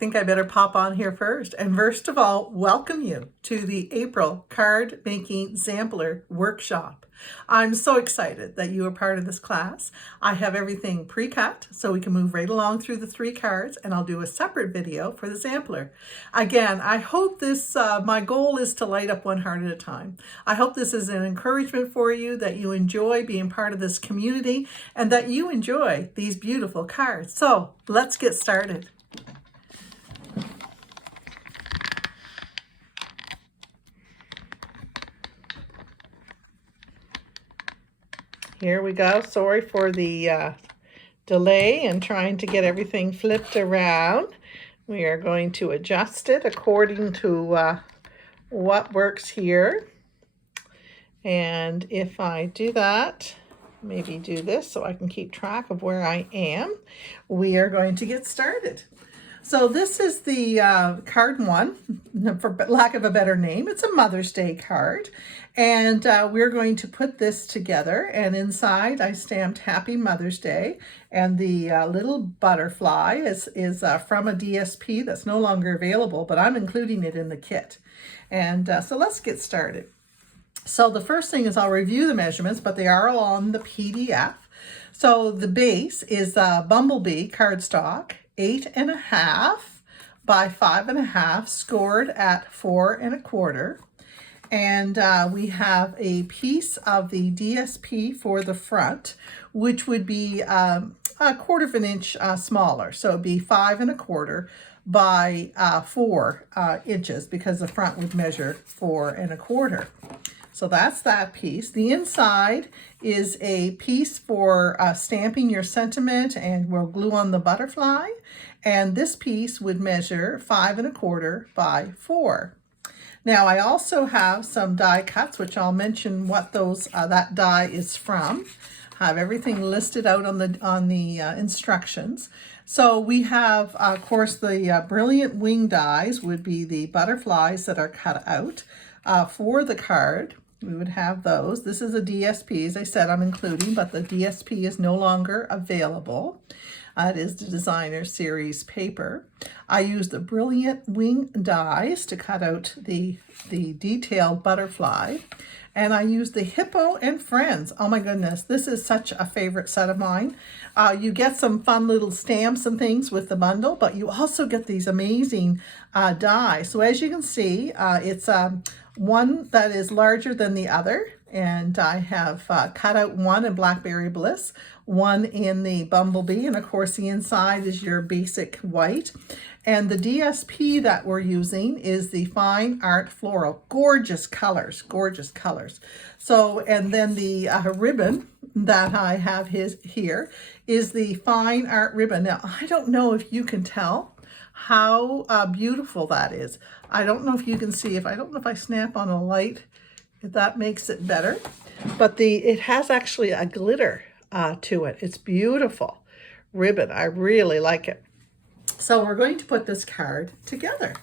think I better pop on here first. And first of all, welcome you to the April card making sampler workshop. I'm so excited that you are part of this class. I have everything pre-cut so we can move right along through the 3 cards, and I'll do a separate video for the sampler. Again, I hope this, my goal is to light up one heart at a time. I hope this is an encouragement for you, that you enjoy being part of this community and that you enjoy these beautiful cards. So let's get started. Here we go. Sorry for the delay in trying to get everything flipped around. We are going to adjust it according to what works here. And if I do that, maybe do this so I can keep track of where I am, we are going to get started. So this is the card 1, for lack of a better name. It's a Mother's Day card. And we're going to put this together. And inside I stamped Happy Mother's Day. And the little butterfly is from a DSP that's no longer available, but I'm including it in the kit. And so let's get started. So the first thing is I'll review the measurements, but they are all on the PDF. So the base is Bumblebee cardstock, 8.5 by 5.5, scored at 4 1/4. And we have a piece of the DSP for the front, which would be a 1/4 of an inch smaller. So it'd be 5 1/4 by 4 inches, because the front would measure 4 1/4. So that's that piece. The inside is a piece for stamping your sentiment, and we'll glue on the butterfly. And this piece would measure 5 1/4 by 4. Now I also have some die cuts, which I'll mention what those that die is from. I have everything listed out on the instructions. So we have, of course, the brilliant wing dies would be the butterflies that are cut out for the card. We would have those. This is a DSP, as I said, I'm including, but the DSP is no longer available. It is the designer series paper. I used the brilliant wing dies to cut out the detailed butterfly. And I used the Hippo and Friends. Oh my goodness, this is such a favorite set of mine. You get some fun little stamps and things with the bundle, but you also get these amazing dies. So as you can see, it's one that is larger than the other. And I have cut out one in Blackberry Bliss, one in the Bumblebee, and of course the inside is your basic white. And the DSP that we're using is the Fine Art Floral. Gorgeous colors, gorgeous colors. So, and then the ribbon that I have here is the Fine Art ribbon. Now, I don't know if you can tell how beautiful that is. I don't know if you can see, I don't know if I snap on a light, if that makes it better, but it has actually a glitter to it. It's beautiful ribbon. I really like it. So we're going to put this card together.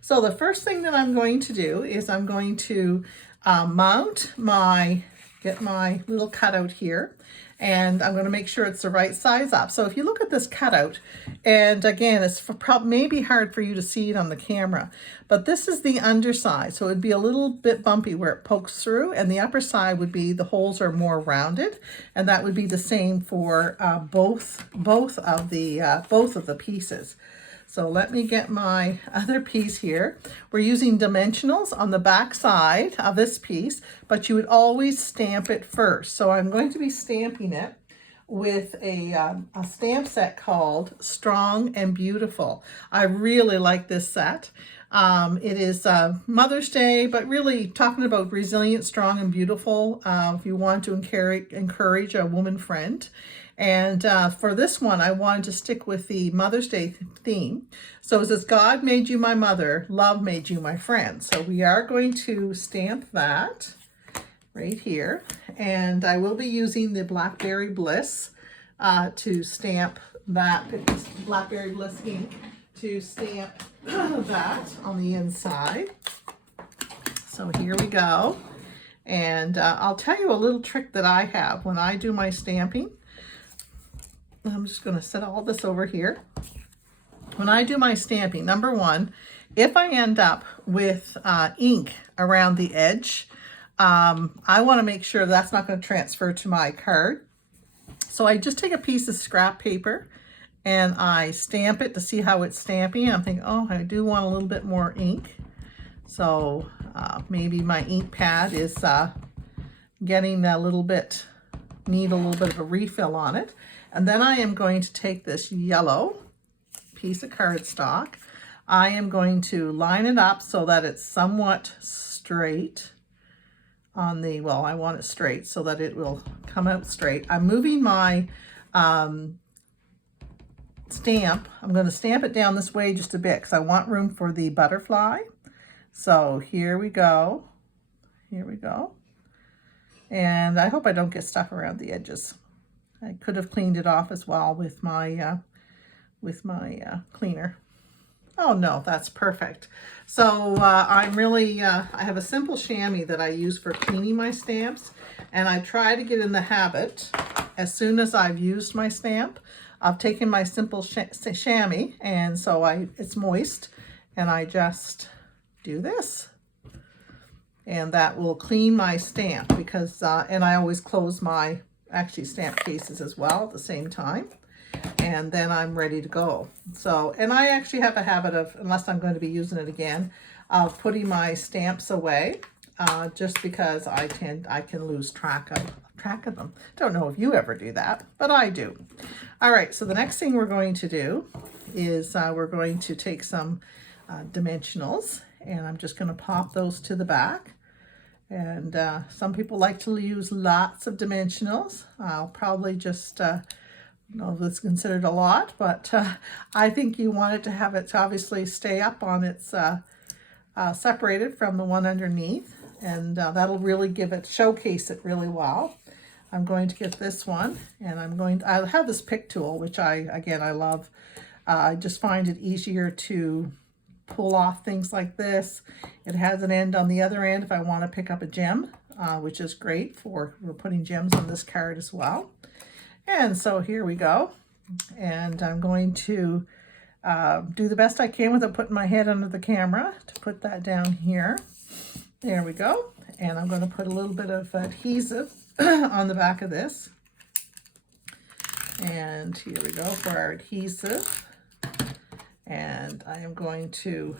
So the first thing that I'm going to do is I'm going to get my little cutout here, and I'm going to make sure it's the right size up. So if you look at this cutout, and again, it's maybe hard for you to see it on the camera, but this is the underside. So it'd be a little bit bumpy where it pokes through, and the upper side would be, the holes are more rounded, and that would be the same for both of the pieces. So let me get my other piece here. We're using dimensionals on the back side of this piece, but you would always stamp it first. So I'm going to be stamping it with a stamp set called Strong and Beautiful. I really like this set. It is Mother's Day, but really talking about resilient, strong, and beautiful if you want to encourage a woman friend. And for this one, I wanted to stick with the Mother's Day theme. So it says, God made you my mother, love made you my friend. So we are going to stamp that right here. And I will be using the Blackberry Bliss to stamp that, Blackberry Bliss ink, to stamp that on the inside. So here we go. And I'll tell you a little trick that I have when I do my stamping. I'm just going to set all this over here. when I do my stamping, number one, if I end up with ink around the edge, I want to make sure that's not going to transfer to my card. So I just take a piece of scrap paper and I stamp it to see how it's stamping. I'm thinking, oh, I do want a little bit more ink. So maybe my ink pad is getting a little bit, need a little bit of a refill on it. And then I am going to take this yellow piece of cardstock. I am going to line it up so that it's somewhat straight on the, well, I want it straight so that it will come out straight. I'm moving my stamp. I'm going to stamp it down this way just a bit because I want room for the butterfly. So here we go. Here we go. And I hope I don't get stuff around the edges. I could have cleaned it off as well with my cleaner. Oh no, that's perfect. So I'm really, I have a simple chamois that I use for cleaning my stamps, and I try to get in the habit, as soon as I've used my stamp, I've taken my simple chamois, and so it's moist, and I just do this. And that will clean my stamp because, and I always close my, actually stamp cases as well at the same time. And then I'm ready to go. So, and I actually have a habit of, unless I'm going to be using it again, of putting my stamps away, just because I can lose track of them. Don't know if you ever do that, but I do. All right, so the next thing we're going to do is we're going to take some dimensionals, and I'm just going to pop those to the back. And some people like to use lots of dimensionals. I'll probably just I don't know if it's considered a lot, but I think you want it to have it to obviously stay up on its separated from the one underneath, and that'll really give it, showcase it really well. I'm going to get this one, and I'll have this pick tool, which I love. I just find it easier to pull off things like this. It has an end on the other end if I want to pick up a gem, which is great for, we're putting gems on this card as well. And so here we go, and I'm going to do the best I can without putting my head under the camera to put that down here. There we go, and I'm going to put a little bit of adhesive on the back of this. And here we go for our adhesive, and I am going to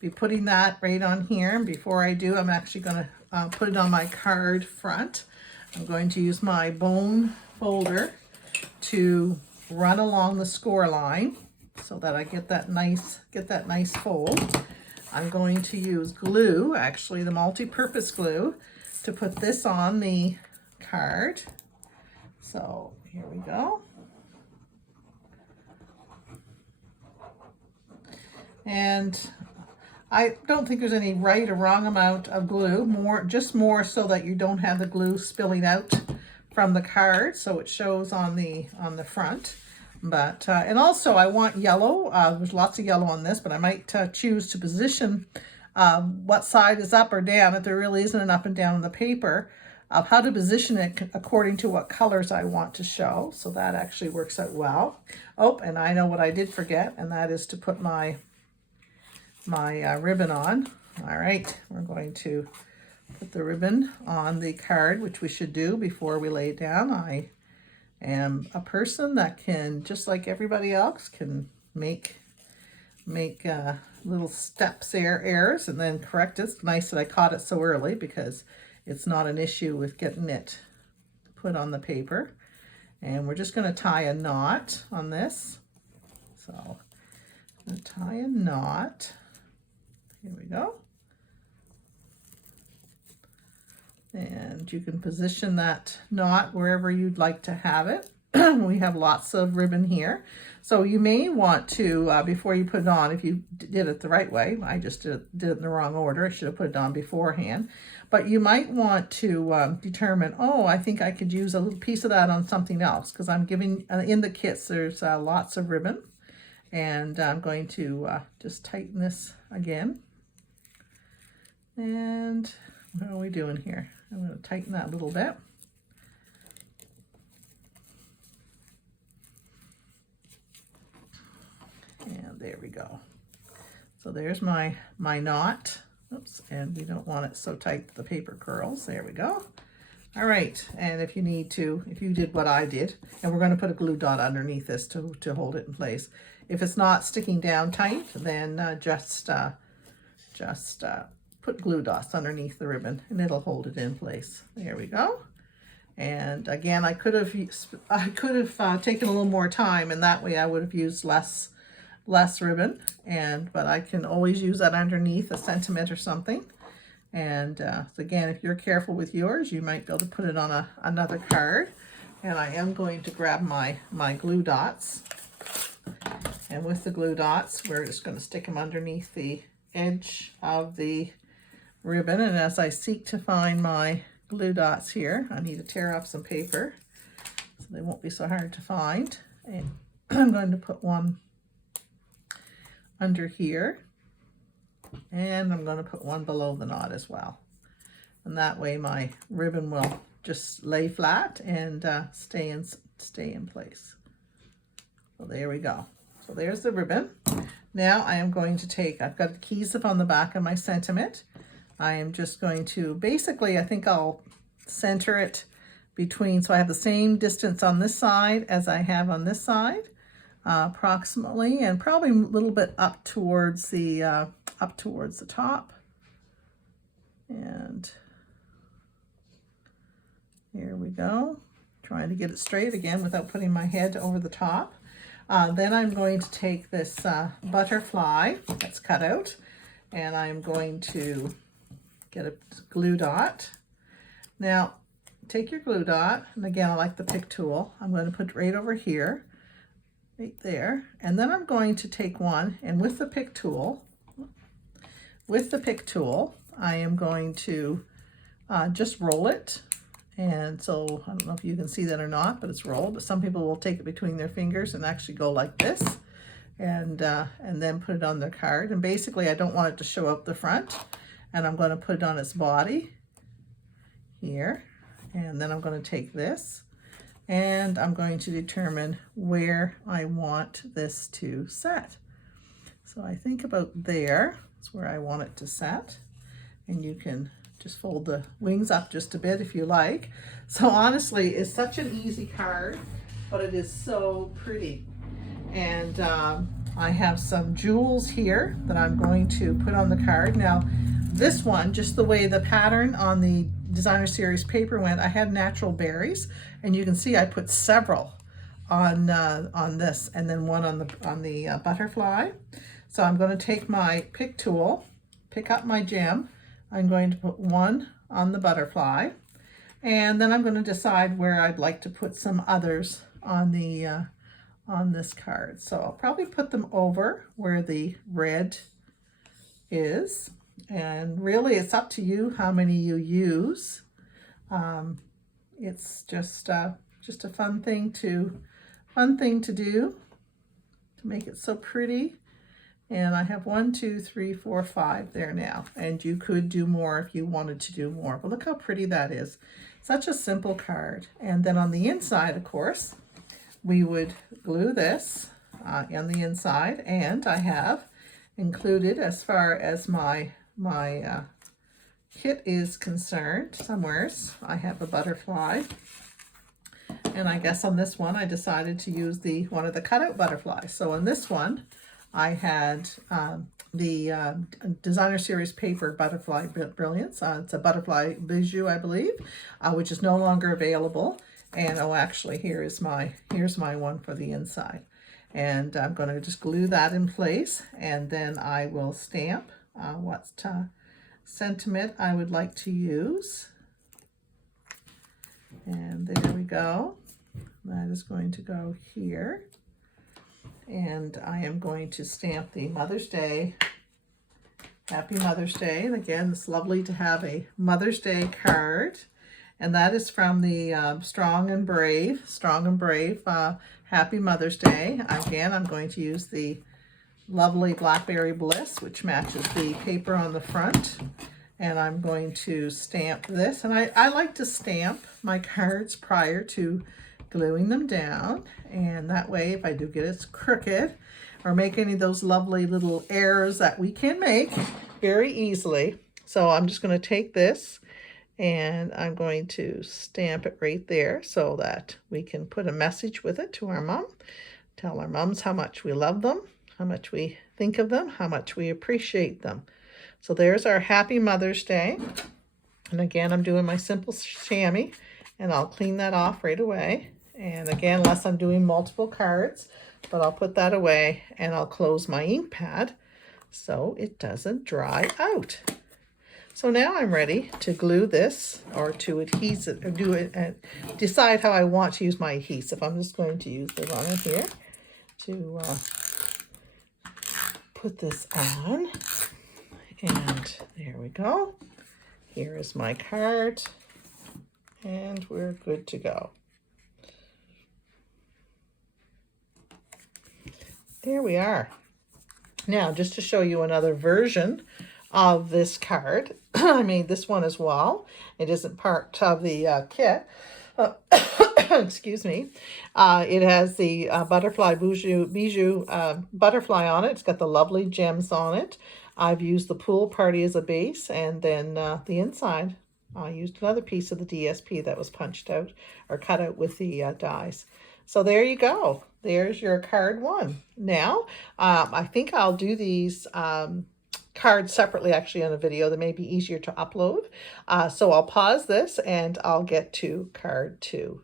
be putting that right on here. And before I do, I'm actually going to put it on my card front. I'm going to use my bone folder to run along the score line so that I get that nice fold. I'm going to use glue, actually the multi-purpose glue, to put this on the card. So here we go. And I don't think there's any right or wrong amount of glue, just more so that you don't have the glue spilling out from the card, so it shows on the front. But and also I want yellow. There's lots of yellow on this, but I might choose to position what side is up or down, if there really isn't an up and down on the paper, of how to position it according to what colors I want to show. So that actually works out well. Oh, and I know what I did forget, and that is to put my ribbon on. All right, we're going to put the ribbon on the card, which we should do before we lay it down. I am a person that can, just like everybody else, can make little steps, errors, and then correct it. It's nice that I caught it so early because it's not an issue with getting it put on the paper. And we're just going to tie a knot on this. So I'm going to tie a knot. Here we go. And you can position that knot wherever you'd like to have it. We have lots of ribbon here. So you may want to, before you put it on, if you did it the right way, I just did it in the wrong order. I should have put it on beforehand. But you might want to determine, oh, I think I could use a little piece of that on something else, because I'm giving, in the kits, there's lots of ribbon. And I'm going to just tighten this again. And what are we doing here? I'm going to tighten that a little bit. there we go. So there's my knot. Oops, and we don't want it so tight that the paper curls. There we go. All right, and if you need to, if you did what I did, and we're going to put a glue dot underneath this to hold it in place. If it's not sticking down tight, then just put glue dots underneath the ribbon and it'll hold it in place. There we go. And again, I could have taken a little more time, and that way I would have used less ribbon, but I can always use that underneath a sentiment or something. And so again, if you're careful with yours, you might be able to put it on another card. And I am going to grab my glue dots. And with the glue dots, we're just going to stick them underneath the edge of the ribbon. And as I seek to find my glue dots here, I need to tear off some paper so they won't be so hard to find. And I'm going to put one under here, and I'm going to put one below the knot as well, and that way my ribbon will just lay flat and stay in place. So there we go. So there's the ribbon. Now I am going to take, I've got the keys up on the back of my sentiment. I am just going to, basically, I think I'll center it between, so I have the same distance on this side as I have on this side, approximately, and probably a little bit up towards the top. And here we go. Trying to get it straight again without putting my head over the top. Then I'm going to take this butterfly that's cut out, and I'm going to get a glue dot. Now, take your glue dot, and again, I like the pick tool. I'm going to put right over here, right there, and then I'm going to take one, and with the pick tool, I am going to just roll it. And so I don't know if you can see that or not, but it's rolled. But some people will take it between their fingers and actually go like this, and then put it on their card. And basically, I don't want it to show up the front, and I'm going to put it on its body here. And then I'm going to take this, and I'm going to determine where I want this to set. So I think about there is where I want it to set, and you can just fold the wings up just a bit if you like. So honestly, it's such an easy card, but it is so pretty. And I have some jewels here that I'm going to put on the card. Now, this one, just the way the pattern on the designer series paper went, I had natural berries, and you can see I put several on this, and then one on the butterfly. So I'm going to take my pick tool, pick up my gem. I'm going to put one on the butterfly, and then I'm going to decide where I'd like to put some others on the on this card. So I'll probably put them over where the red is, and really it's up to you how many you use. It's just a fun thing to do to make it so pretty. And I have 1, 2, 3, 4, 5 there now. And you could do more if you wanted to do more. But look how pretty that is. Such a simple card. And then on the inside, of course, we would glue this on the inside. And I have included, as far as my kit is concerned, somewheres, I have a butterfly. And I guess on this one, I decided to use one of the cutout butterflies. So on this one, I had the designer series paper butterfly brilliance. It's a butterfly bijou, I believe, which is no longer available. And oh, actually, here's my one for the inside. And I'm going to just glue that in place, and then I will stamp what sentiment I would like to use. And there we go. That is going to go here. And I am going to stamp the Mother's Day, Happy Mother's Day. And again, it's lovely to have a Mother's Day card. And that is from the Strong and Brave, Happy Mother's Day. Again, I'm going to use the lovely Blackberry Bliss, which matches the paper on the front. And I'm going to stamp this. And I like to stamp my cards prior to gluing them down, and that way if I do get it crooked or make any of those lovely little errors that we can make very easily. So I'm just going to take this and I'm going to stamp it right there so that we can put a message with it to our mom. Tell our moms how much we love them, how much we think of them, how much we appreciate them. So there's our Happy Mother's Day. And again, I'm doing my simple chamois, and I'll clean that off right away. And again, unless I'm doing multiple cards, but I'll put that away and I'll close my ink pad so it doesn't dry out. So now I'm ready to glue this or to adhese it or do it and decide how I want to use my adhesive. I'm just going to use the runner here to put this on. And there we go. Here is my card and we're good to go. There we are. Now, just to show you another version of this card, I made this one as well. It isn't part of the kit. Excuse me. It has the butterfly bijou butterfly on it. It's got the lovely gems on it. I've used the pool party as a base, and then the inside, I used another piece of the DSP that was punched out or cut out with the dies. So there you go. There's your card one. Now, I think I'll do these cards separately actually on a video that may be easier to upload. So I'll pause this and I'll get to card two.